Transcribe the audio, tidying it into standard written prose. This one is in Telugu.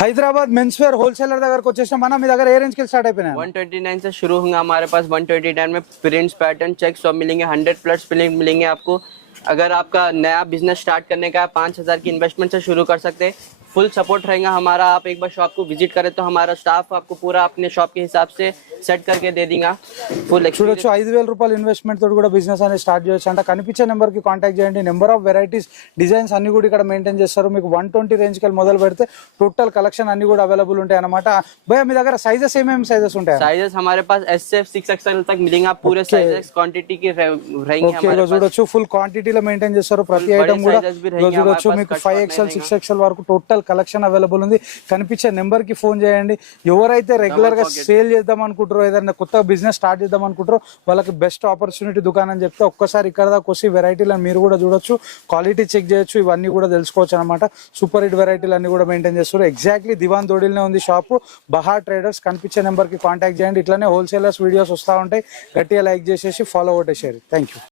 హైదరాబాద్ మెన్స్ వేర్ హోల్సేलर దగ్గరకు వచ్చేసాం మనం. మీ దగ్గర ఏ రేంజ్ కి స్టార్ట్ అయిపోయినాయి? 129 से शुरू होंगे हमारे पास। 129 में प्रिंट्स, पैटर्न, चेक सब मिलेंगे। 100 प्लस प्रिंट मिलेंगे आपको। अगर आपका नया बिजनेस स्टार्ट करने का 5,000 की इन्वेस्टमेंट से शुरू कर सकते हैं। फुल सपोर्ट रहेगा हमारा। आप एक बार शॉप को विजिट करें तो हमारा स्टाफ आपको पूरा अपने शॉप के हिसाब से सेट करके दे देगा। फुल చూడొచ్చు 5,000 రూపాయల ఇన్వెస్ట్మెంట్ తోటి కూడా బిజినెస్ అనేది స్టార్ట్ చేయొచ్చు అంట. కనిపించే నెంబర్ కి కాంటాక్ట్ చేయండి. నెంబర్ ఆఫ్ వెరైటీస్, డిజైన్స్ అన్ని కూడా ఇక్కడ మెయింటైన్ చేస్తారు. మీకు 120 రేంజ్ కి మొదలు పెడితే టోటల్ కలెక్షన్ అన్ని కూడా అవైలబుల్ ఉంటాయి అన్నమాట. భయ్యా మీ దగ్గర సైజెస్ ఏమేమి సైజెస్ ఉంటాయి? साइजेस हमारे पास S से 6XL तक मिलेंगे। आप पूरे साइजेस क्वांटिटी की रहेंगे हमारे पास। చూడొచ్చు ఫుల్ క్వాంటిటీలో మెయింటైన్ చేస్తారు. ప్రతి ఐటమ్ కూడా చూడొచ్చు మీకు 5XL 6XL వరకు టోటల్ కలెక్షన్ అవైలబుల్ ఉంది. కనిపించే నెంబర్ కి ఫోన్ చేయండి. ఎవరైతే రెగ్యులర్ గా సేల్ చేద్దాం అనుకుంటారో, ఏదైనా కొత్త బిజినెస్ స్టార్ట్ చేద్దాం అనుకుంటారో వాళ్ళకి బెస్ట్ ఆపర్చునిటీ దుకాణం అని చెప్తే ఒక్కసారి ఇక్కడ దాకా వచ్చి వెరైటీలను మీరు కూడా చూడొచ్చు, క్వాలిటీ చెక్ చేయొచ్చు, ఇవన్నీ కూడా తెలుసుకోవచ్చు అనమాట. సూపర్ హిట్ వెరైటీలు అన్ని కూడా మెయింటైన్ చేస్తారు. ఎగ్జాక్ట్లీ దివాన్ తోడిల్నే ఉంది షాప్. బహార్ ట్రేడర్స్. కనిపించే నెంబర్ కి కాంటాక్ట్ చేయండి. ఇట్లానే హోల్సేలర్స్ వీడియోస్ వస్తూ ఉంటాయి. గట్టిగా లైక్ చేసేసి ఫాలో కొట్టేసారు. Thank you.